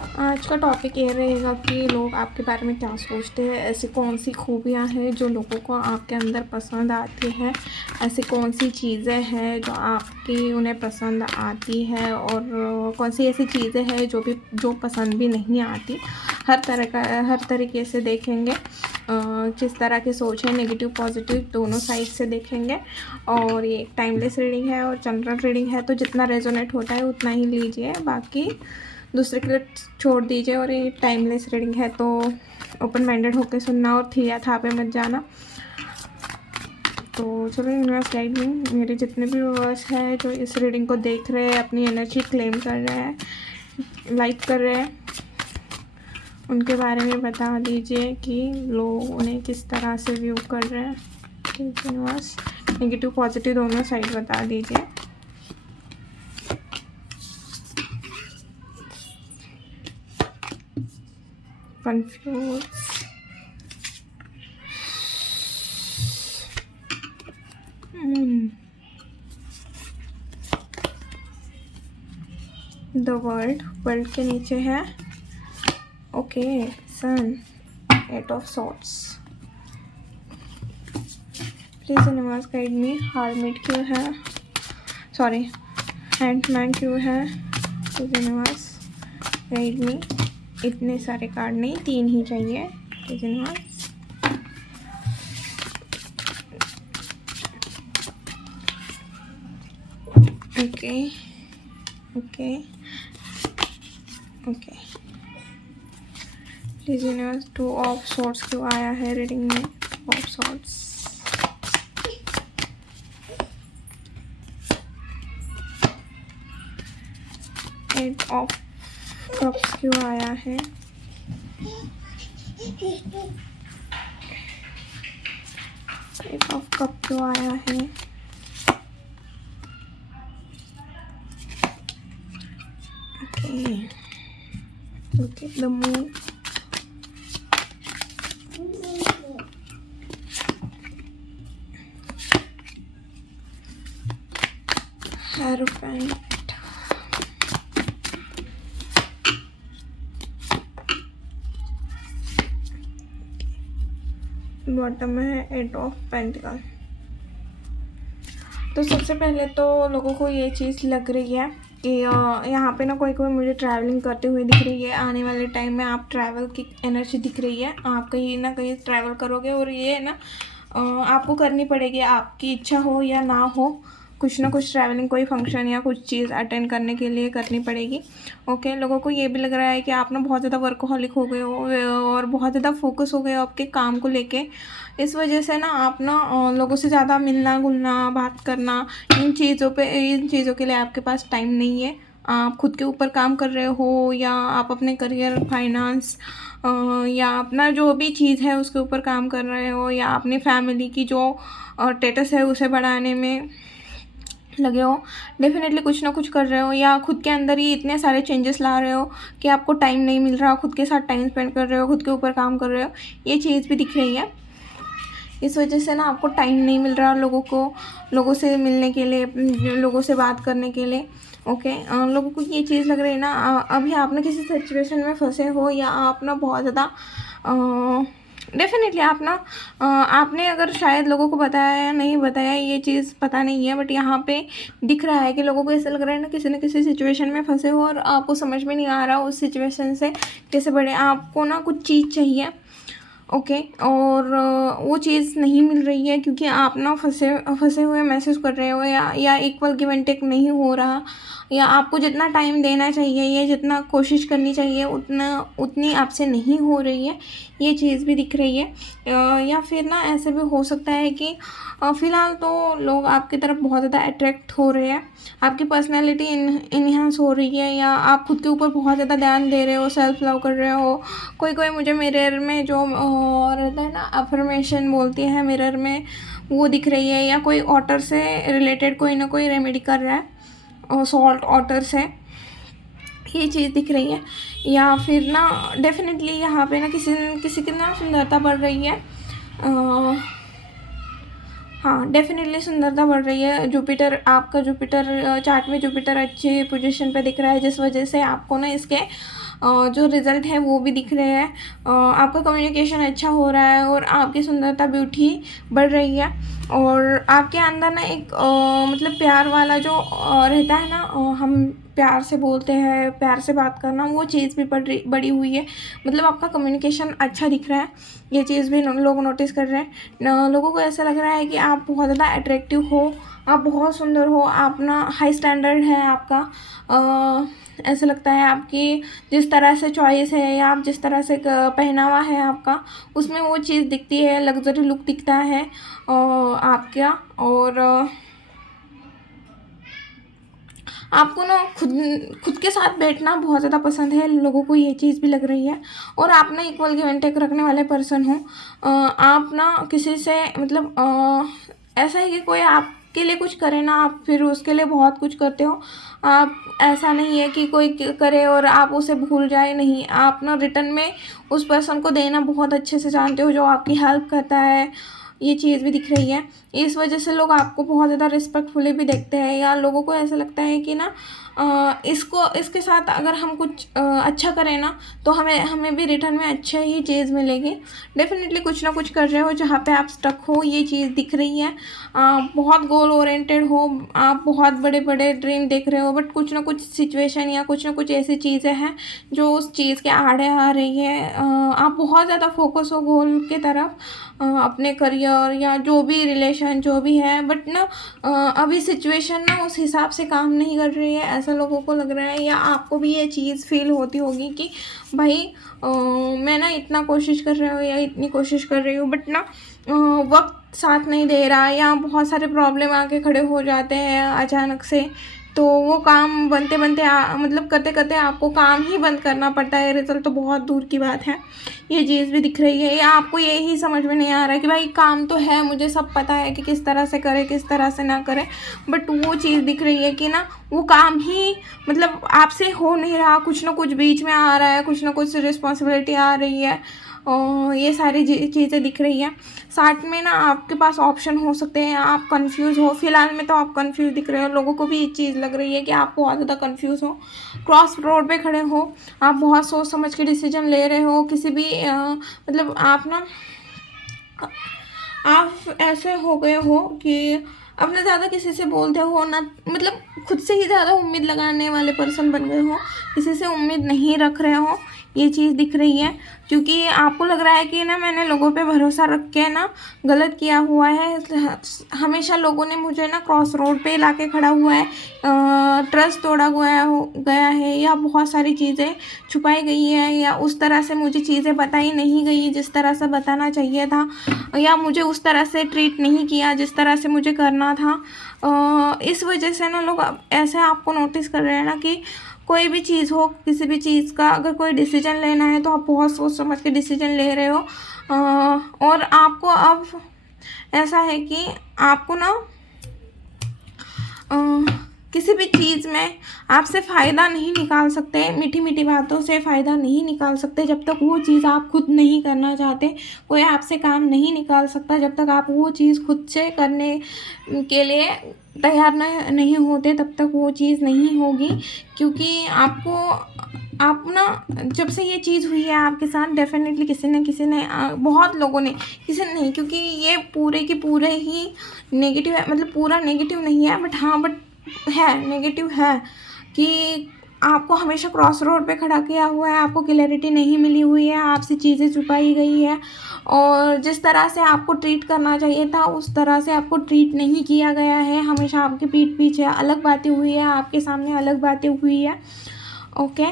आज का टॉपिक ये रहेगा कि लोग आपके बारे में क्या सोचते हैं, ऐसी कौन सी खूबियाँ हैं जो लोगों को आपके अंदर पसंद आती है, ऐसी कौन सी चीज़ें हैं जो आपकी उन्हें पसंद आती है और कौन सी ऐसी चीज़ें हैं जो पसंद भी नहीं आती। हर तरीके से देखेंगे किस तरह की सोच है, नेगेटिव पॉजिटिव दोनों साइड से देखेंगे। और ये टाइमलेस रीडिंग है और जनरल रीडिंग है, तो जितना रेजोनेट होता है उतना ही लीजिए, बाकी दूसरे के लिए छोड़ दीजिए। और ये टाइमलेस रीडिंग है तो ओपन माइंडेड होकर सुनना और थी या था पे मत जाना। तो चलो यूनिवर्स गाइड में मेरे जितने भी व्यूअर्स हैं जो इस रीडिंग को देख रहे हैं, अपनी एनर्जी क्लेम कर रहे हैं, लाइक कर रहे हैं, उनके बारे में बता दीजिए कि लोग उन्हें किस तरह से व्यू कर रहे हैं। यूनिवर्स नेगेटिव पॉजिटिव दोनों साइड बता दीजिए। कंफ्यूज, द वर्ल्ड के नीचे है okay son, 8 of swords. Please universe guide me, hermit क्यों है, सॉरी हैंडमैन क्यों है। प्लीज यूनिवर्स गाइड मी, इतने सारे कार्ड नहीं, 3 ही चाहिए। Please universe okay okay okay. Please universe 2 of swords क्यों आया है रीडिंग में। 2 ऑफ सॉर्ड्स, 8 ऑफ कप्स क्यों आया है। 8 ऑफ कप क्यों आया है। Okay okay, the moon, hierophant, bottom में है 8 ऑफ पेंटिकल। तो सबसे पहले तो लोगों को ये चीज़ लग रही है कि यहाँ पे ना कोई मुझे ट्रैवलिंग करते हुए दिख रही है। आने वाले टाइम में आप ट्रैवल की एनर्जी दिख रही है, आप कहीं ना कहीं ट्रैवल करोगे और ये ना आपको करनी पड़ेगी, आपकी इच्छा हो या ना हो, कुछ ना कुछ ट्रैवलिंग, कोई फंक्शन या कुछ चीज़ अटेंड करने के लिए करनी पड़ेगी। ओके, लोगों को ये भी लग रहा है कि आप ना बहुत ज़्यादा वर्कोहॉलिक हो गए हो और बहुत ज़्यादा फोकस हो गए हो आपके काम को लेके। इस वजह से ना आप ना लोगों से ज़्यादा मिलना घुलना बात करना, इन चीज़ों के लिए आपके पास टाइम नहीं है। आप खुद के ऊपर काम कर रहे हो या आप अपने करियर, फाइनेंस या अपना जो भी चीज़ है उसके ऊपर काम कर रहे हो, या अपनी फैमिली की जो स्टेटस है उसे बढ़ाने में लगे हो। डेफिनेटली कुछ ना कुछ कर रहे हो, या खुद के अंदर ही इतने सारे चेंजेस ला रहे हो कि आपको टाइम नहीं मिल रहा, खुद के साथ टाइम स्पेंड कर रहे हो, खुद के ऊपर काम कर रहे हो, ये चीज़ भी दिख रही है। इस वजह से ना आपको टाइम नहीं मिल रहा लोगों से मिलने के लिए, लोगों से बात करने के लिए। ओके, लोगों को ये चीज़ लग रही है ना अभी आप ना किसी सिचुएशन में फंसे हो, या आप ना बहुत ज़्यादा डेफिनेटली आप ना आपने अगर शायद लोगों को बताया या नहीं बताया ये चीज़ पता नहीं है, बट यहाँ पे दिख रहा है कि लोगों को ऐसा लग रहा है ना किसी सिचुएशन में फंसे हो और आपको समझ में नहीं आ रहा उस सिचुएशन से कैसे बढ़े। आपको ना कुछ चीज़ चाहिए, ओके, और वो चीज़ नहीं मिल रही है क्योंकि आप ना फंसे हुए महसूस कर रहे हो, या इक्वल गिव एंड टेक नहीं हो रहा, या आपको जितना टाइम देना चाहिए या जितना कोशिश करनी चाहिए उतनी आपसे नहीं हो रही है, ये चीज़ भी दिख रही है। या फिर ना ऐसे भी हो सकता है कि फ़िलहाल तो लोग आपकी तरफ बहुत ज़्यादा अट्रैक्ट हो रहे हैं, आपकी पर्सनैलिटी इन्हांस हो रही है, या आप खुद के ऊपर बहुत ज़्यादा ध्यान दे रहे हो, सेल्फ लव कर रहे हो। कोई मुझे मिरर में जो रहता है ना अफर्मेशन बोलती है मिरर में, वो दिख रही है, या कोई वाटर से रिलेटेड कोई ना कोई रेमेडी कर रहा है और सॉल्ट वाटर से, ये चीज़ दिख रही है। या फिर ना डेफिनेटली यहाँ पे ना किसी की ना सुंदरता बढ़ रही है। हाँ, डेफिनेटली सुंदरता बढ़ रही है। जुपिटर चार्ट में जुपिटर अच्छी पोजीशन पे दिख रहा है, जिस वजह से आपको ना इसके जो रिज़ल्ट है वो भी दिख रहे हैं। आपका कम्युनिकेशन अच्छा हो रहा है और आपकी सुंदरता ब्यूटी बढ़ रही है। और आपके अंदर ना एक मतलब प्यार वाला जो रहता है ना, हम प्यार से बोलते हैं, प्यार से बात करना, वो चीज़ भी बढ़ी हुई है। मतलब आपका कम्युनिकेशन अच्छा दिख रहा है, ये चीज़ भी लोग नोटिस कर रहे हैं। लोगों को ऐसा लग रहा है कि आप बहुत ज़्यादा अट्रैक्टिव हो, आप बहुत सुंदर हो, आप ना हाई स्टैंडर्ड है आपका। ऐसा लगता है आपकी जिस तरह से चॉइस है या आप जिस तरह से पहनावा है आपका, उसमें वो चीज़ दिखती है, लग्जरी लुक दिखता है आपका। और आपको ना खुद खुद के साथ बैठना बहुत ज़्यादा पसंद है, लोगों को ये चीज़ भी लग रही है। और आप ना इक्वल गिव एंड टेक रखने वाले पर्सन हो। आप ना किसी से मतलब ऐसा है कि कोई आपके लिए कुछ करे ना, आप फिर उसके लिए बहुत कुछ करते हो। आप ऐसा नहीं है कि कोई करे और आप उसे भूल जाए, नहीं, आप ना रिटर्न में उस पर्सन को देना बहुत अच्छे से जानते हो, जो आपकी हेल्प करता है। ये चीज़ भी दिख रही है। इस वजह से लोग आपको बहुत ज़्यादा रिस्पेक्टफुली भी देखते हैं, या लोगों को ऐसा लगता है कि ना इसके साथ अगर हम कुछ अच्छा करें ना, तो हमें भी रिटर्न में अच्छा ही चीज़ मिलेगी। डेफिनेटली कुछ ना कुछ कर रहे हो जहाँ पे आप स्टक हो, ये चीज़ दिख रही है। बहुत गोल ओरिएंटेड हो, आप बहुत बड़े बड़े ड्रीम देख रहे हो, बट कुछ ना कुछ सिचुएशन या कुछ ना कुछ ऐसी चीज़ें हैं जो उस चीज़ के आड़े आ रही है। आप बहुत ज़्यादा फोकस हो गोल की तरफ, अपने करियर या जो भी रिलेशन जो भी है, बट ना अभी सिचुएशन ना उस हिसाब से काम नहीं कर रही है, ऐसा लोगों को लग रहा है। या आपको भी ये चीज़ फील होती होगी कि भाई मैं ना इतना कोशिश कर रही हूँ या इतनी कोशिश कर रही हूँ, बट ना वक्त साथ नहीं दे रहा, या बहुत सारे प्रॉब्लम आके खड़े हो जाते हैं अचानक से, तो वो काम बनते बनते मतलब करते करते आपको काम ही बंद करना पड़ता है। रिजल्ट तो बहुत दूर की बात है, ये चीज़ भी दिख रही है। या आपको यही समझ में नहीं आ रहा है कि भाई काम तो है, मुझे सब पता है कि किस तरह से करें किस तरह से ना करें, बट वो चीज़ दिख रही है कि ना वो काम ही मतलब आपसे हो नहीं रहा, कुछ ना कुछ बीच में आ रहा है, कुछ ना कुछ रिस्पॉन्सिबिलिटी आ रही है। और ये सारी चीज़ें दिख रही हैं। साथ में ना आपके पास ऑप्शन हो सकते हैं, आप कंफ्यूज हो, फिलहाल में तो आप कंफ्यूज दिख रहे हो, लोगों को भी ये चीज़ लग रही है कि आप बहुत ज़्यादा कंफ्यूज हो, क्रॉस रोड पे खड़े हो, आप बहुत सोच समझ के डिसीजन ले रहे हो। किसी भी मतलब आप ना आप ऐसे हो गए हो कि अब ना ज़्यादा किसी से बोलते हो ना, मतलब खुद से ही ज़्यादा उम्मीद लगाने वाले पर्सन बन गए हो, किसी से उम्मीद नहीं रख रहे हो, ये चीज़ दिख रही है। क्योंकि आपको लग रहा है कि ना मैंने लोगों पे भरोसा रख के ना गलत किया हुआ है, हमेशा लोगों ने मुझे ना क्रॉस रोड पे ला के खड़ा हुआ है, ट्रस्ट तोड़ा गया है, या बहुत सारी चीज़ें छुपाई गई है, या उस तरह से मुझे चीज़ें बताई नहीं गई जिस तरह से बताना चाहिए था, या मुझे उस तरह से ट्रीट नहीं किया जिस तरह से मुझे करना था। इस वजह से ना लोग ऐसे आपको नोटिस कर रहे हैं ना कि कोई भी चीज़ हो, किसी भी चीज़ का अगर कोई डिसीजन लेना है तो आप बहुत सोच समझ के डिसीजन ले रहे हो। और आपको अब ऐसा है कि आपको ना किसी भी चीज़ में आपसे फ़ायदा नहीं निकाल सकते, मीठी मीठी बातों से फ़ायदा नहीं निकाल सकते। जब तक वो चीज़ आप खुद नहीं करना चाहते, कोई आपसे काम नहीं निकाल सकता। जब तक आप वो चीज़ खुद से करने के लिए तैयार नहीं होते, तब तक वो चीज़ नहीं होगी। क्योंकि आप ना जब से ये चीज़ हुई है आपके साथ, डेफिनेटली किसी न किसी ने बहुत लोगों ने, किसी ने नहीं, क्योंकि ये पूरे के पूरे ही नेगेटिव है, मतलब पूरा नेगेटिव नहीं है, बट हाँ बट है नेगेटिव है कि आपको हमेशा क्रॉस रोड पे खड़ा किया हुआ है, आपको क्लैरिटी नहीं मिली हुई है, आपसे चीज़ें छुपाई गई है, और जिस तरह से आपको ट्रीट करना चाहिए था उस तरह से आपको ट्रीट नहीं किया गया है। हमेशा आपके पीठ पीछे अलग बातें हुई है, आपके सामने अलग बातें हुई है। ओके।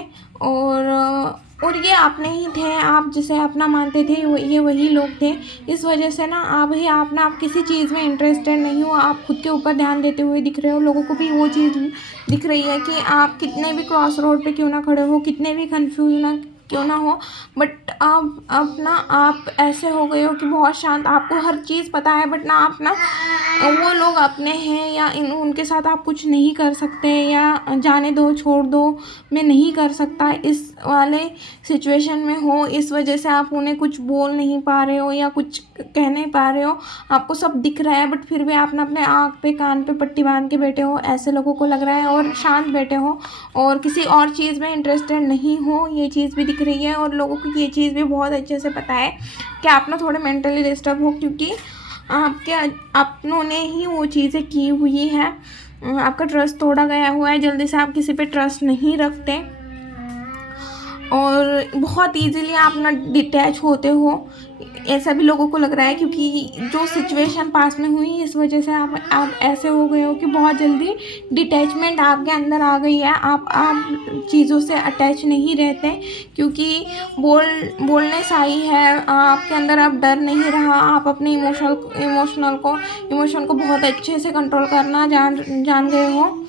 और ये आप नहीं थे, आप जिसे अपना मानते थे ये वही लोग थे। इस वजह से ना आप किसी चीज़ में इंटरेस्टेड नहीं हो, आप खुद के ऊपर ध्यान देते हुए दिख रहे हो। लोगों को भी वो चीज़ दिख रही है कि आप कितने भी क्रॉस रोड पे क्यों ना खड़े हो, कितने भी क्यों ना हो, बट अब ना आप ऐसे हो गए हो कि बहुत शांत, आपको हर चीज़ पता है, बट ना आप ना वो लोग अपने हैं या उनके साथ आप कुछ नहीं कर सकते, या जाने दो छोड़ दो मैं नहीं कर सकता, इस वाले सिचुएशन में हो, इस वजह से आप उन्हें कुछ बोल नहीं पा रहे हो या कुछ कह नहीं पा रहे हो। आपको सब दिख रहा है बट फिर भी आप ना अपने आँख पे कान पे पट्टी बांध के बैठे हो, ऐसे लोगों को लग रहा है, और शांत बैठे हो और किसी और चीज़ में इंटरेस्टेड नहीं हो, ये चीज़ भी दिख रही है। और लोगों को ये चीज़ भी बहुत अच्छे से पता है कि आप ना थोड़े मेंटली डिस्टर्ब हो, क्योंकि आपके अपनों ने ही वो चीज़ें की हुई है, आपका ट्रस्ट तोड़ा गया हुआ है, जल्दी से आप किसी पे ट्रस्ट नहीं रखते और बहुत इजीली आप ना डिटैच होते हो, ऐसा भी लोगों को लग रहा है, क्योंकि जो सिचुएशन पास में हुई इस वजह से आप ऐसे हो गए हो कि बहुत जल्दी डिटैचमेंट आपके अंदर आ गई है। आप चीज़ों से अटैच नहीं रहते, क्योंकि बोलने से ही है आपके अंदर, अब डर नहीं रहा, आप अपने इमोशन को बहुत अच्छे से कंट्रोल करना जान गए हो,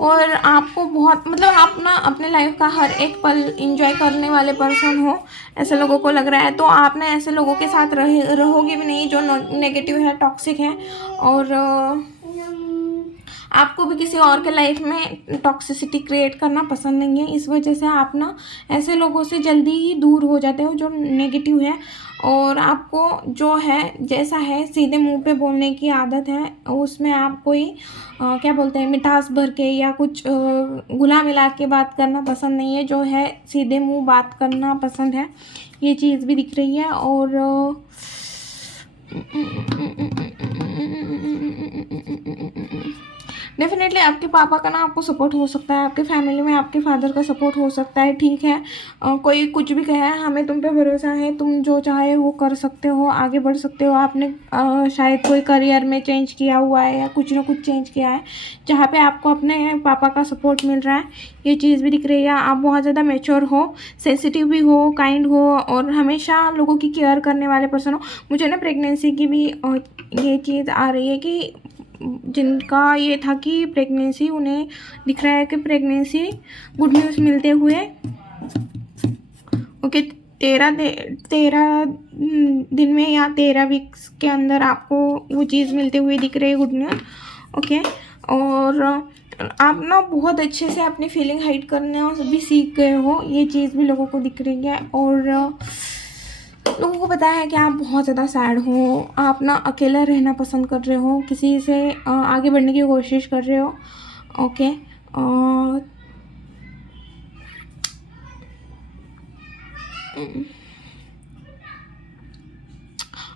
और आपको बहुत मतलब आप ना अपने लाइफ का हर एक पल एंजॉय करने वाले पर्सन हो, ऐसे लोगों को लग रहा है। तो आप ना ऐसे लोगों के साथ रहोगे भी नहीं जो नेगेटिव है, टॉक्सिक है, और आपको भी किसी और के लाइफ में टॉक्सिसिटी क्रिएट करना पसंद नहीं है। इस वजह से आप ना ऐसे लोगों से जल्दी ही दूर हो जाते हो जो नेगेटिव है, और आपको जो है जैसा है सीधे मुंह पे बोलने की आदत है, उसमें आप कोई क्या बोलते हैं मिठास भर के या कुछ घुला मिला के बात करना पसंद नहीं है, जो है सीधे मुंह बात करना पसंद है, ये चीज़ भी दिख रही है। और डेफिनेटली आपके पापा का ना आपको सपोर्ट हो सकता है, आपके फैमिली में आपके फादर का सपोर्ट हो सकता है, ठीक है। कोई कुछ भी कहे, हमें तुम पे भरोसा है, तुम जो चाहे वो कर सकते हो, आगे बढ़ सकते हो। आपने शायद कोई करियर में चेंज किया हुआ है या कुछ ना कुछ चेंज किया है जहाँ पे आपको अपने पापा का सपोर्ट मिल रहा है, ये चीज़ भी दिख रही है। आप बहुत ज़्यादा मैच्योर हो, सेंसिटिव भी हो, काइंड हो, और हमेशा लोगों की केयर करने वाले पर्सन हो। मुझे ना प्रेगनेंसी की भी ये चीज़ आ रही है कि जिनका ये था कि प्रेगनेंसी, उन्हें दिख रहा है कि प्रेगनेंसी गुड न्यूज़ मिलते हुए, ओके, 13 दिन में या 13 वीक्स के अंदर आपको वो चीज़ मिलते हुए दिख रही है, गुड न्यूज़, ओके। और आप ना बहुत अच्छे से अपनी फीलिंग हाइड करना भी सीख गए हो, ये चीज़ भी लोगों को दिख रही है। और लोगों को पता है कि आप बहुत ज़्यादा सैड हो, आप ना अकेला रहना पसंद कर रहे हो, किसी से आगे बढ़ने की कोशिश कर रहे हो, ओके।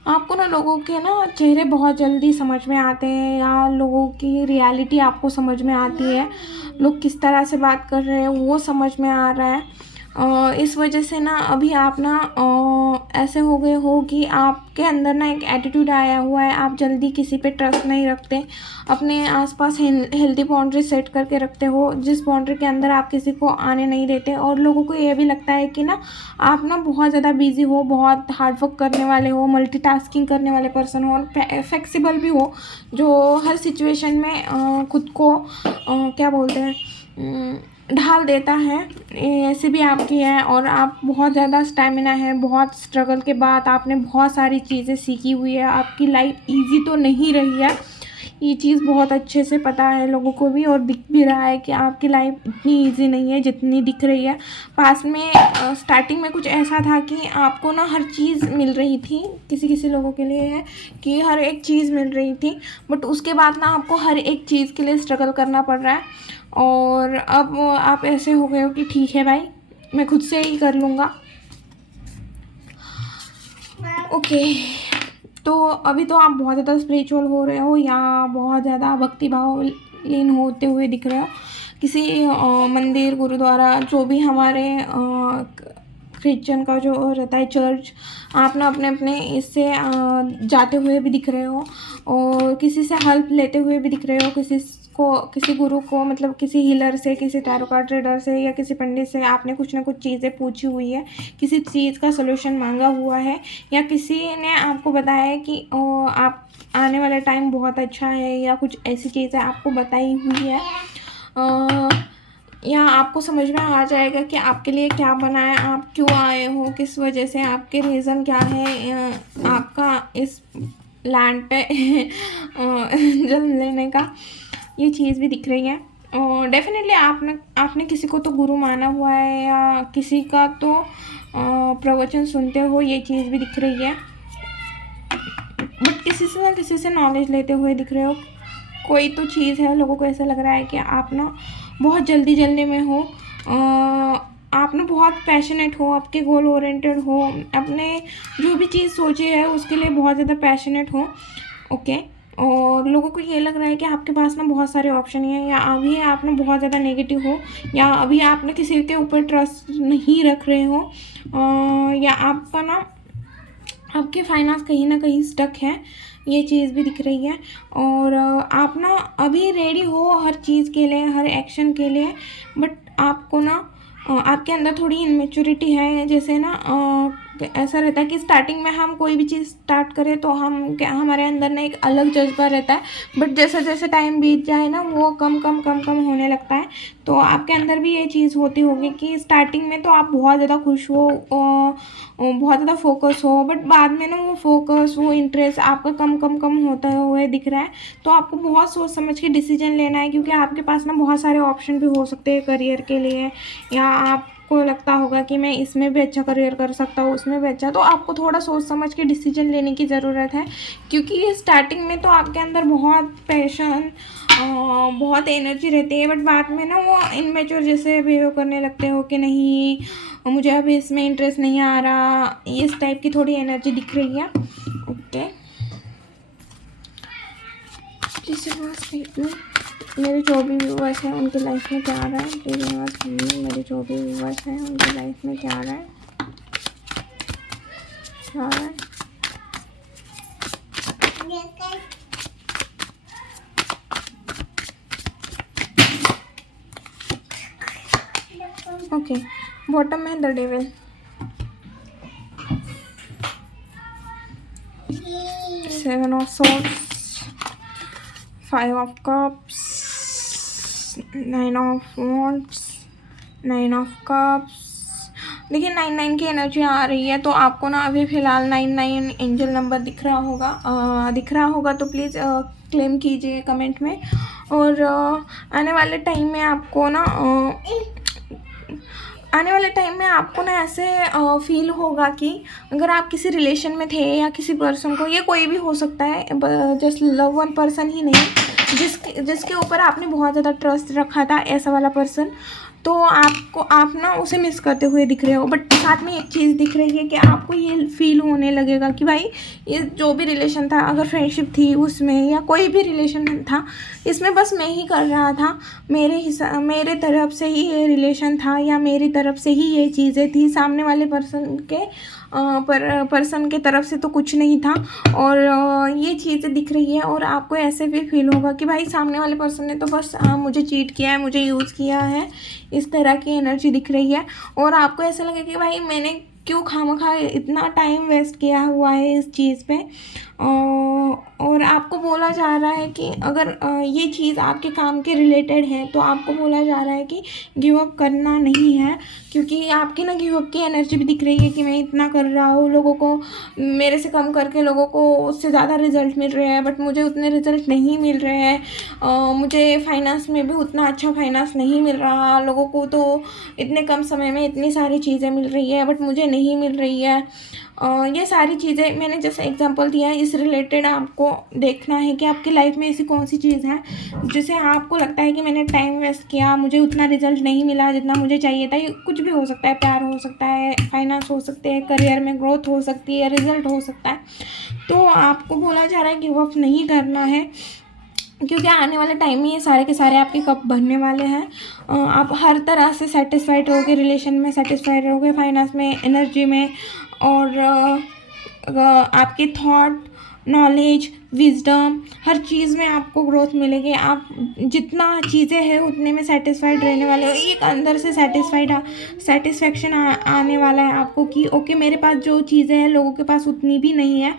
आपको ना लोगों के ना चेहरे बहुत जल्दी समझ में आते हैं, या लोगों की रियलिटी आपको समझ में आती है, लोग किस तरह से बात कर रहे हैं वो समझ में आ रहा है। इस वजह से ना अभी आप ना ऐसे हो गए हो कि आपके अंदर ना एक एटीट्यूड आया हुआ है, आप जल्दी किसी पे ट्रस्ट नहीं रखते, अपने आसपास हेल्दी बाउंड्री सेट करके रखते हो, जिस बाउंड्री के अंदर आप किसी को आने नहीं देते। और लोगों को ये भी लगता है कि ना आप ना बहुत ज़्यादा बिजी हो, बहुत हार्ड वर्क करने वाले हो, मल्टीटास्किंग करने वाले पर्सन हो, और फ्लेक्सिबल भी हो, जो हर सिचुएशन में खुद को क्या बोलते हैं ढाल देता है, ऐसे भी आपकी है। और आप बहुत ज़्यादा स्टैमिना है, बहुत स्ट्रगल के बाद आपने बहुत सारी चीज़ें सीखी हुई है, आपकी लाइफ इजी तो नहीं रही है, ये चीज़ बहुत अच्छे से पता है लोगों को भी, और दिख भी रहा है कि आपकी लाइफ इतनी इजी नहीं है जितनी दिख रही है। पास में स्टार्टिंग में कुछ ऐसा था कि आपको ना हर चीज़ मिल रही थी, किसी किसी लोगों के लिए है कि हर एक चीज़ मिल रही थी, बट उसके बाद ना आपको हर एक चीज़ के लिए स्ट्रगल करना पड़ रहा है। और अब आप ऐसे हो गए हो कि ठीक है भाई, मैं खुद से ही कर लूँगा, ओके। तो अभी तो आप बहुत ज़्यादा स्पिरिचुअल हो रहे हो, या बहुत ज़्यादा भक्ति भाव लीन होते हुए दिख रहे हो, किसी मंदिर, गुरुद्वारा, जो भी हमारे क्रिश्चियन का जो रहता है चर्च, आप ना अपने अपने इससे जाते हुए भी दिख रहे हो, और किसी से हेल्प लेते हुए भी दिख रहे हो, किसी गुरु को, मतलब किसी हीलर से, किसी टैरो कार्ड रीडर से, या किसी पंडित से आपने कुछ ना कुछ चीज़ें पूछी हुई है, किसी चीज़ का सलूशन मांगा हुआ है, या किसी ने आपको बताया है कि आप आने वाला टाइम बहुत अच्छा है, या कुछ ऐसी चीज़ें आपको बताई हुई है। या आपको समझ में आ जाएगा कि आपके लिए क्या बना है, आप क्यों आए हो, किस वजह से, आपके रीज़न क्या है आपका इस लैंड पे जन्म लेने का। ये चीज़ भी दिख रही है। और डेफिनेटली आपने किसी को तो गुरु माना हुआ है या किसी का तो प्रवचन सुनते हो, ये चीज़ भी दिख रही है। बट किसी से ना किसी से नॉलेज लेते हुए दिख रहे हो। कोई तो चीज़ है, लोगों को ऐसा लग रहा है कि आप ना बहुत जल्दी में हो, आप ना बहुत पैशनेट हो, आपके गोल ओरिएंटेड हो, अपने जो भी चीज़ सोची है उसके लिए बहुत ज़्यादा पैशनेट हो। ओके। और लोगों को ये लग रहा है कि आपके पास ना बहुत सारे ऑप्शन हैं, या अभी आप ना बहुत ज़्यादा नेगेटिव हो, या अभी आप ना किसी के ऊपर ट्रस्ट नहीं रख रहे हो, या आपका ना आपके फाइनेंस कहीं ना कहीं स्टक है, ये चीज़ भी दिख रही है। और आप ना अभी रेडी हो हर चीज़ के लिए, हर एक्शन के लिए, बट आपको ना आपके अंदर थोड़ी इनमेच्योरिटी है। जैसे ना ऐसा रहता है कि स्टार्टिंग में हम कोई भी चीज़ स्टार्ट करें तो हमारे अंदर ना एक अलग जज्बा रहता है, बट जैसे जैसे टाइम बीत जाए ना वो कम होने लगता है। तो आपके अंदर भी ये चीज़ होती होगी कि स्टार्टिंग में तो आप बहुत ज़्यादा खुश हो, बहुत ज़्यादा फोकस हो, बट बाद में ना वो फोकस, वो इंटरेस्ट आपका कम होता हुए दिख रहा है। तो आपको बहुत सोच समझ के डिसीजन लेना है, क्योंकि आपके पास ना बहुत सारे ऑप्शन भी हो सकते हैं करियर के लिए, या आपको लगता होगा कि मैं इसमें भी अच्छा करियर कर सकता हूँ, उसमें भी अच्छा। तो आपको थोड़ा सोच समझ के डिसीजन लेने की ज़रूरत है, क्योंकि स्टार्टिंग में तो आपके अंदर बहुत पैशन, बहुत एनर्जी रहती है, बट बाद में ना वो इनमेच्योर जैसे बिहेव करने लगते हो कि नहीं मुझे अभी इसमें इंटरेस्ट नहीं आ रहा, इस टाइप की थोड़ी एनर्जी दिख रही है। ओके, मेरे जो भी व्यूवर्स हैं उनकी लाइफ में क्या आ रहा है, मेरे जो भी व्यूवर्स हैं उनकी लाइफ में क्या आ रहा है, क्या आ रहा है। ओके, बॉटम में the devil, 7 of swords, 5 of cups, 9 of wands, 9 of cups। देखिए 9 की एनर्जी आ रही है, तो आपको ना अभी फ़िलहाल 9 एंजल नंबर दिख रहा होगा, तो प्लीज़ क्लेम कीजिए कमेंट में। और आने वाले टाइम में आपको ना ऐसे फील होगा कि अगर आप किसी रिलेशन में थे या किसी पर्सन को, ये कोई भी हो सकता है, जस्ट लव वन पर्सन ही नहीं, जिसके ऊपर आपने बहुत ज़्यादा ट्रस्ट रखा था, ऐसा वाला पर्सन, तो आप ना उसे मिस करते हुए दिख रहे हो। बट साथ में एक चीज़ दिख रही है कि आपको ये फील होने लगेगा कि भाई ये जो भी रिलेशन था, अगर फ्रेंडशिप थी उसमें या कोई भी रिलेशन था, इसमें बस मैं ही कर रहा था, मेरे तरफ से ही ये रिलेशन था, या मेरी तरफ से ही ये चीज़ें थी, सामने वाले पर्सन के तरफ से तो कुछ नहीं था। और ये चीज़ें दिख रही है, और आपको ऐसे भी फील होगा कि भाई सामने वाले पर्सन ने तो बस मुझे चीट किया है, मुझे यूज़ किया है, इस तरह की एनर्जी दिख रही है। और आपको ऐसा लगे कि भाई मैंने क्यों खामखा इतना टाइम वेस्ट किया हुआ है इस चीज़ पे। और आपको बोला जा रहा है कि अगर ये चीज़ आपके काम के रिलेटेड है, तो आपको बोला जा रहा है कि गिव अप करना नहीं है, क्योंकि आपकी ना गिव अप की एनर्जी भी दिख रही है कि मैं इतना कर रहा हूँ, लोगों को मेरे से कम करके लोगों को उससे ज़्यादा रिजल्ट मिल रहे हैं, बट मुझे उतने रिजल्ट नहीं मिल रहे हैं। मुझे फाइनेंस में भी उतना अच्छा फाइनेंस नहीं मिल रहा, लोगों को तो इतने कम समय में इतनी सारी चीज़ें मिल रही है, बट मुझे नहीं मिल रही है। ये सारी चीज़ें मैंने जैसे एग्जांपल दिया है, इस रिलेटेड आपको देखना है कि आपकी लाइफ में ऐसी कौन सी चीज़ है जिसे आपको लगता है कि मैंने टाइम वेस्ट किया, मुझे उतना रिजल्ट नहीं मिला जितना मुझे चाहिए था। ये कुछ भी हो सकता है, प्यार हो सकता है, फाइनेंस हो सकते हैं, करियर में ग्रोथ हो सकती है, रिजल्ट हो सकता है। तो आपको बोला जा रहा है गिव अप नहीं करना है, क्योंकि आने वाले टाइम में ये सारे के सारे आपके कप भरने वाले हैं। आप हर तरह से सेटिस्फाइड रहोगे, रिलेशन में सेटिस्फाइड रहोगे, फाइनेंस में, एनर्जी में, और आपके थॉट, नॉलेज, विजडम, हर चीज़ में आपको ग्रोथ मिलेगी। आप जितना चीज़ें हैं उतने में सेटिस्फाइड रहने वाले हो। एक अंदर से सेटिस्फेक्शन आने वाला है आपको कि ओके मेरे पास जो चीज़ें हैं लोगों के पास उतनी भी नहीं है,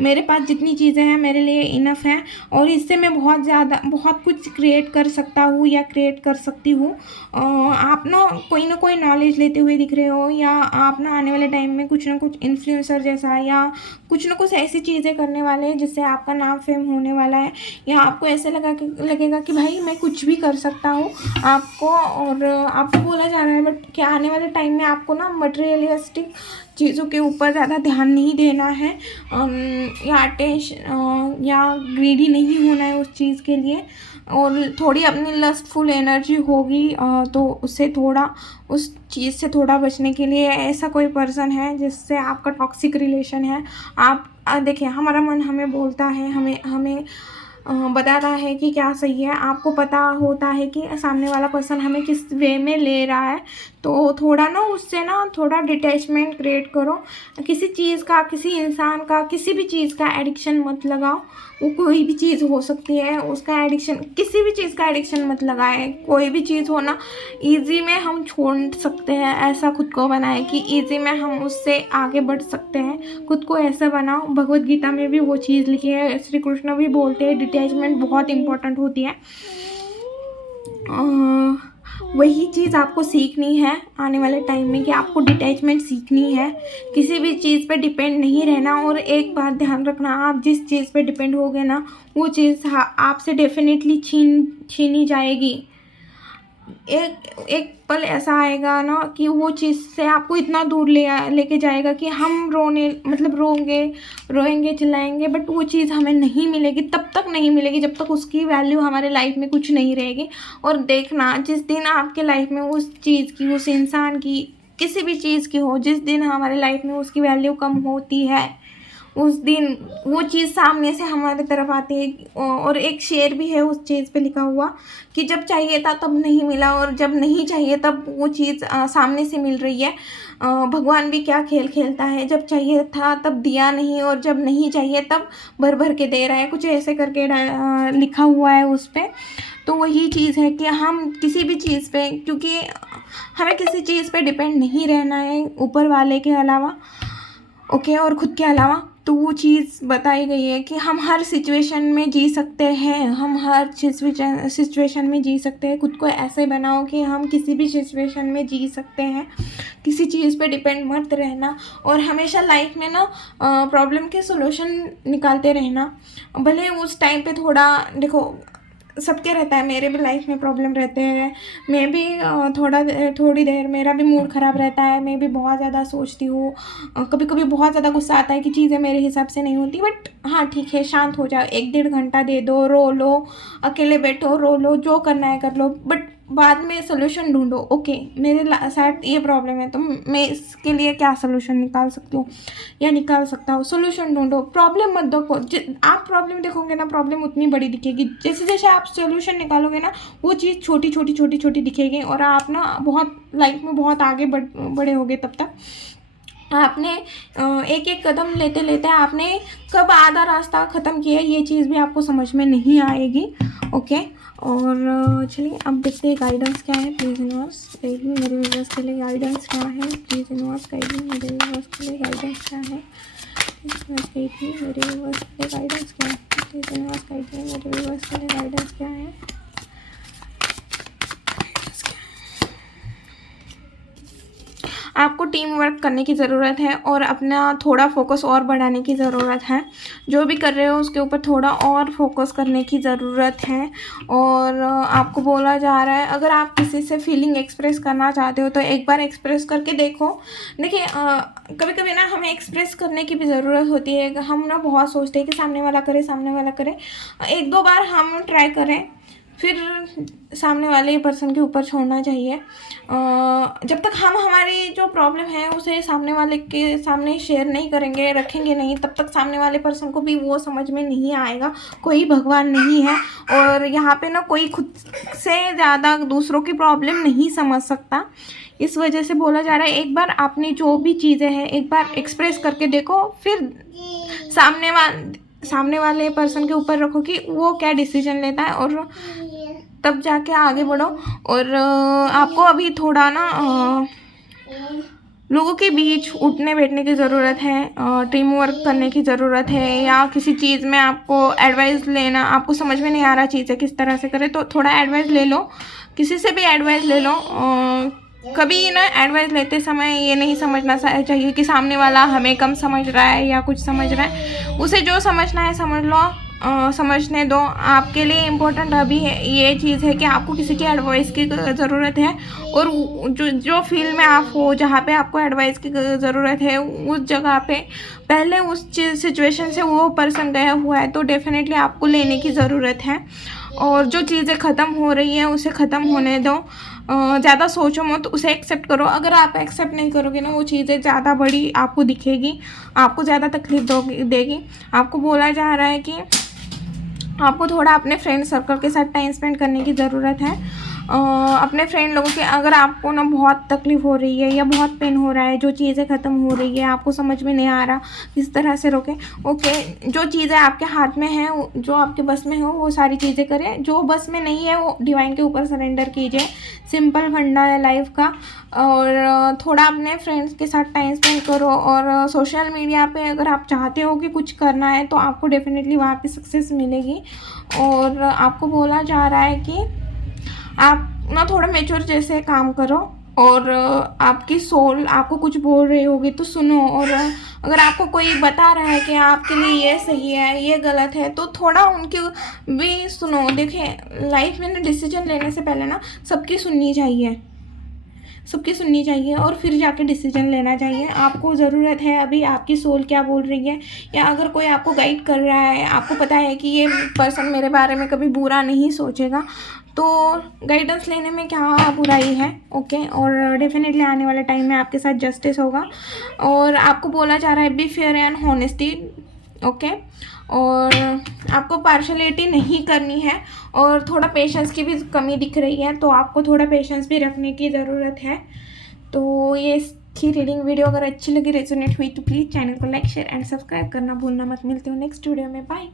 मेरे पास जितनी चीज़ें हैं मेरे लिए इनफ हैं, और इससे मैं बहुत कुछ क्रिएट कर सकता हूँ या क्रिएट कर सकती हूँ। आप ना कोई नॉलेज लेते हुए दिख रहे हो, या आप ना आने वाले टाइम में कुछ ना कुछ इन्फ्लुएंसर जैसा या कुछ ना कुछ ऐसी चीज़ें करने वाले हैं जिससे आपका नाम फेम होने वाला है, या आपको ऐसे लगेगा कि भाई मैं कुछ भी कर सकता हूँ आपको। और आपको बोला जा रहा है बट क्या आने वाले टाइम में आपको ना मटेरियलिस्टिक चीज़ों के ऊपर ज़्यादा ध्यान नहीं देना है, या अटेंशन या ग्रीडी नहीं होना है उस चीज़ के लिए, और थोड़ी अपनी लस्टफुल एनर्जी होगी तो उससे थोड़ा उस चीज़ से थोड़ा बचने के लिए ऐसा कोई पर्सन है जिससे आपका टॉक्सिक रिलेशन है। आप देखिए, हमारा मन हमें बोलता है, हमें हमें बताता है कि क्या सही है। आपको पता होता है कि सामने वाला पर्सन हमें किस वे में ले रहा है, तो थोड़ा ना उससे ना थोड़ा डिटैचमेंट क्रिएट करो। किसी चीज़ का, किसी इंसान का, किसी भी चीज़ का एडिक्शन मत लगाओ। वो कोई भी चीज़ हो सकती है, उसका एडिक्शन, किसी भी चीज़ का एडिक्शन मत लगाएं। कोई भी चीज़ हो ना, ईजी में हम छोड़ सकते हैं, ऐसा खुद को बनाएं कि ईजी में हम उससे आगे बढ़ सकते हैं। खुद को ऐसा बनाओ। भगवत गीता में भी वो चीज़ लिखी है, श्री कृष्ण भी बोलते हैं डिटैचमेंट बहुत इंपॉर्टेंट होती है। वही चीज़ आपको सीखनी है आने वाले टाइम में, कि आपको डिटैचमेंट सीखनी है, किसी भी चीज़ पे डिपेंड नहीं रहना। और एक बात ध्यान रखना, आप जिस चीज़ पे डिपेंड होगे ना, वो चीज़ आपसे डेफिनेटली छीनी जाएगी। एक पल ऐसा आएगा ना कि वो चीज़ से आपको इतना दूर लेके जाएगा कि हम रोएंगे चिल्लाएंगे, बट वो चीज़ हमें नहीं मिलेगी, तब तक नहीं मिलेगी जब तक उसकी वैल्यू हमारे लाइफ में कुछ नहीं रहेगी। और देखना, जिस दिन आपके लाइफ में उस चीज़ की, उस इंसान की, किसी भी चीज़ की हो, जिस दिन हमारे लाइफ में उसकी वैल्यू कम होती है, उस दिन वो चीज़ सामने से हमारे तरफ आती है। और एक शेर भी है उस चीज़ पे लिखा हुआ कि जब चाहिए था तब नहीं मिला, और जब नहीं चाहिए तब वो चीज़ सामने से मिल रही है। भगवान भी क्या खेल खेलता है, जब चाहिए था तब दिया नहीं, और जब नहीं चाहिए तब भर भर के दे रहा है, कुछ ऐसे करके लिखा हुआ है उस पर। तो वही चीज़ है कि हम किसी भी चीज़ पे, क्योंकि हमें किसी चीज़ पे डिपेंड नहीं रहना है ऊपर वाले के अलावा, ओके, और ख़ुद के अलावा। तो वो चीज़ बताई गई है कि हम हर सिचुएशन में जी सकते हैं, हम हर सिचुएशन में जी सकते हैं। खुद को ऐसे बनाओ कि हम किसी भी सिचुएशन में जी सकते हैं, किसी चीज़ पे डिपेंड मत रहना। और हमेशा लाइफ में ना प्रॉब्लम के सॉल्यूशन निकालते रहना। भले उस टाइम पे थोड़ा, देखो सबके रहता है, मेरे भी लाइफ में प्रॉब्लम रहते हैं, मैं भी थोड़ी देर मेरा भी मूड ख़राब रहता है, मैं भी बहुत ज़्यादा सोचती हूँ, कभी कभी बहुत ज़्यादा गुस्सा आता है कि चीज़ें मेरे हिसाब से नहीं होती। बट हाँ ठीक है, शांत हो जाओ, 1-1.5 घंटा दे दो, रो लो, अकेले बैठो रो लो, जो करना है कर लो, बट बाद में सोल्यूशन ढूंढो। ओके, मेरे साथ ये प्रॉब्लम है तो मैं इसके लिए क्या सोल्यूशन निकाल सकती हूँ या निकाल सकता हूँ। सोल्यूशन ढूंढो, प्रॉब्लम मत देखो। आप प्रॉब्लम देखोगे ना, प्रॉब्लम उतनी बड़ी दिखेगी। जैसे जैसे आप सोल्यूशन निकालोगे ना, वो चीज़ छोटी छोटी छोटी छोटी दिखेगी, और आप ना बहुत लाइफ में बहुत आगे बड़े होगे। तब तक आपने एक एक कदम लेते लेते आपने कब आधा रास्ता ख़त्म किया, ये चीज़ भी आपको समझ में नहीं आएगी। ओके, और चलिए अब देखते हैं गाइडेंस क्या है। प्लीज़ यूनिवर्स गाइड मी, मेरे व्यूअर्स के लिए गाइडेंस क्या है। प्लीज़ यूनिवर्स गाइड मी, मेरे व्यूअर्स के लिए गाइडेंस क्या है। प्लीज़ यूनिवर्स गाइड मी, मेरे व्यूअर्स के लिए गाइडेंस क्या है। प्लीज़ यूनिवर्स गाइड मी, मेरे व्यूअर्स के लिए गाइडेंस क्या है। आपको टीम वर्क करने की ज़रूरत है, और अपना थोड़ा फोकस और बढ़ाने की ज़रूरत है। जो भी कर रहे हो उसके ऊपर थोड़ा और फोकस करने की ज़रूरत है। और आपको बोला जा रहा है, अगर आप किसी से फीलिंग एक्सप्रेस करना चाहते हो तो एक बार एक्सप्रेस करके देखो। देखिए, कभी कभी ना हमें एक्सप्रेस करने की भी ज़रूरत होती है। हम ना बहुत सोचते हैं कि सामने वाला करे, सामने वाला करे। 1-2 बार हम ट्राई करें, फिर सामने वाले पर्सन के ऊपर छोड़ना चाहिए। जब तक हम हमारी जो प्रॉब्लम है उसे सामने वाले के सामने शेयर नहीं करेंगे, रखेंगे नहीं, तब तक सामने वाले पर्सन को भी वो समझ में नहीं आएगा। कोई भगवान नहीं है, और यहाँ पे ना कोई खुद से ज़्यादा दूसरों की प्रॉब्लम नहीं समझ सकता। इस वजह से बोला जा रहा है, एक बार आपने जो भी चीज़ें हैं एक बार एक्सप्रेस करके देखो, फिर सामने वाले पर्सन के ऊपर रखो कि वो क्या डिसीजन लेता है, और तब जाके आगे बढ़ो। और आपको अभी थोड़ा ना लोगों के बीच उठने बैठने की ज़रूरत है, टीम वर्क करने की ज़रूरत है, या किसी चीज़ में आपको एडवाइस लेना, आपको समझ में नहीं आ रहा चीज़ें किस तरह से करें, तो थोड़ा एडवाइस ले लो, किसी से भी एडवाइस ले लो। कभी ना एडवाइस लेते समय ये नहीं समझना चाहिए कि सामने वाला हमें कम समझ रहा है या कुछ समझ रहा है। उसे जो समझना है समझ लो, समझने दो। आपके लिए इम्पोर्टेंट अभी है ये चीज़ है कि आपको किसी की एडवाइस की ज़रूरत है, और जो जो फील्ड में आप हो, जहाँ पे आपको एडवाइस की ज़रूरत है, उस जगह पे पहले उस चीज़ सिचुएशन से वो पर्सन गया हुआ है, तो डेफिनेटली आपको लेने की ज़रूरत है। और जो चीज़ें ख़त्म हो रही हैं उसे ख़त्म होने दो, ज़्यादा सोचो मत, उसे एक्सेप्ट करो। अगर आप एक्सेप्ट नहीं करोगे ना, वो चीज़ें ज़्यादा बड़ी आपको दिखेगी, आपको ज़्यादा तकलीफ देगी। आपको बोला जा रहा है कि आपको थोड़ा अपने फ्रेंड सर्कल के साथ टाइम स्पेंड करने की ज़रूरत है। अपने फ्रेंड लोगों के, अगर आपको ना बहुत तकलीफ़ हो रही है या बहुत पेन हो रहा है, जो चीज़ें ख़त्म हो रही है, आपको समझ में नहीं आ रहा किस तरह से रोकें, ओके, जो चीज़ें आपके हाथ में हैं, जो आपके बस में हो, वो सारी चीज़ें करें। जो बस में नहीं है वो डिवाइन के ऊपर सरेंडर कीजिए। सिंपल फंडा है लाइफ का। और थोड़ा अपने फ्रेंड्स के साथ टाइम स्पेंड करो। और सोशल मीडिया पे अगर आप चाहते हो कि कुछ करना है, तो आपको डेफिनेटली वहाँ पे सक्सेस मिलेगी। और आपको बोला जा रहा है कि आप ना थोड़ा मेच्योर जैसे काम करो, और आपकी सोल आपको कुछ बोल रही होगी तो सुनो। और अगर आपको कोई बता रहा है कि आपके लिए ये सही है, ये गलत है, तो थोड़ा उनकी भी सुनो। देखें, लाइफ में ना डिसीजन लेने से पहले ना सबकी सुननी चाहिए, सबकी सुननी चाहिए, और फिर जाके डिसीजन लेना चाहिए। आपको ज़रूरत है अभी आपकी सोल क्या बोल रही है, या अगर कोई आपको गाइड कर रहा है, आपको पता है कि ये पर्सन मेरे बारे में कभी बुरा नहीं सोचेगा, तो गाइडेंस लेने में क्या बुराई है, ओके। और डेफिनेटली आने वाले टाइम में आपके साथ जस्टिस होगा। और आपको बोला जा रहा है be fair and honesty, okay. और आपको पार्शलिटी नहीं करनी है, और थोड़ा पेशेंस की भी कमी दिख रही है, तो आपको थोड़ा पेशेंस भी रखने की ज़रूरत है। तो ये थी रीडिंग वीडियो। अगर अच्छी लगी, रेजोनेट हुई, तो प्लीज़ चैनल को लाइक, शेयर एंड सब्सक्राइब करना भूलना मत। मिलते हो नेक्स्ट वीडियो में, बाय।